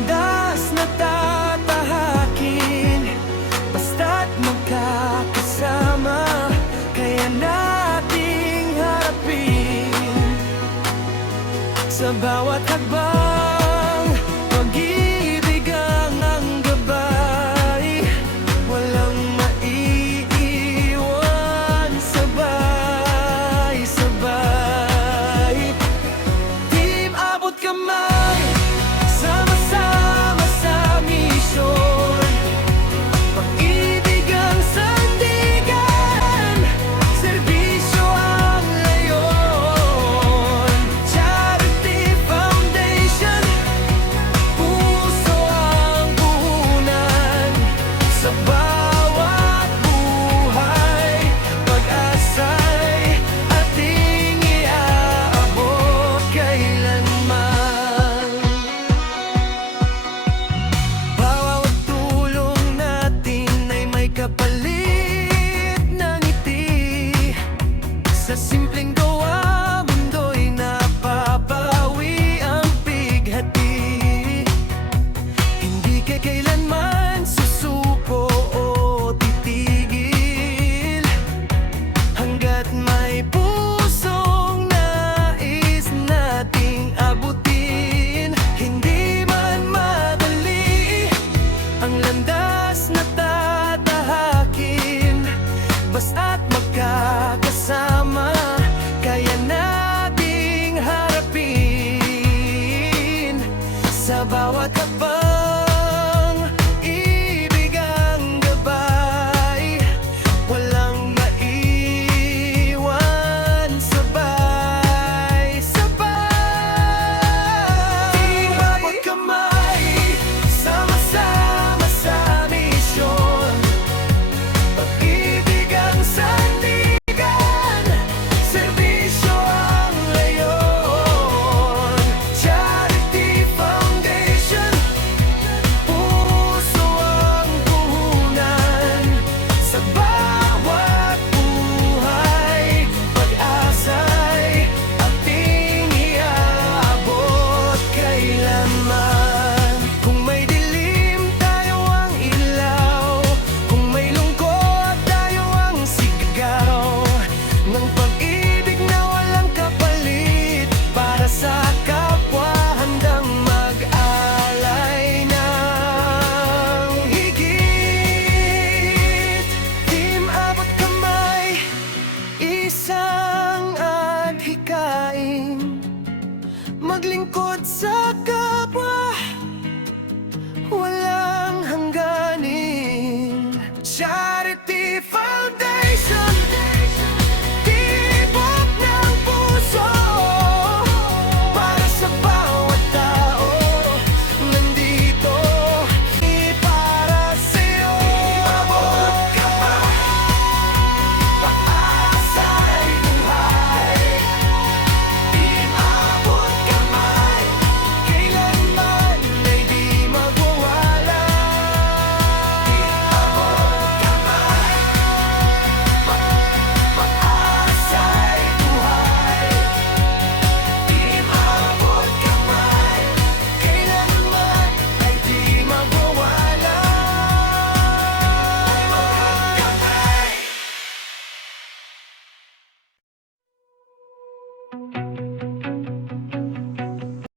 landas na tatahakin, basta't magkakasama. Kaya nating harapin sa bawat hakbang, pag-ibig ang gabay. Walang maiiwan, sabay-sabay. Team Abot Kamay, sama-sama sa misyon. Pag-ibig ang sandigan, serbisyo ang layon. Charity Foundation, puso ang puhunan. Sa bawat buhay, pag-asa'y ating iaabot kailanman. Bawat tulong natin ay may kapalit na ngiti. Sa simpleng gawa, mundo'y napapawi ang bighati. Hindi kailanman susuko o titigil, hanggat may pusong nais nating abutin. Hindi man madali ang landas na tatahakin, basta't magkakasama. Kaya nating harapin sa bawat hakbang.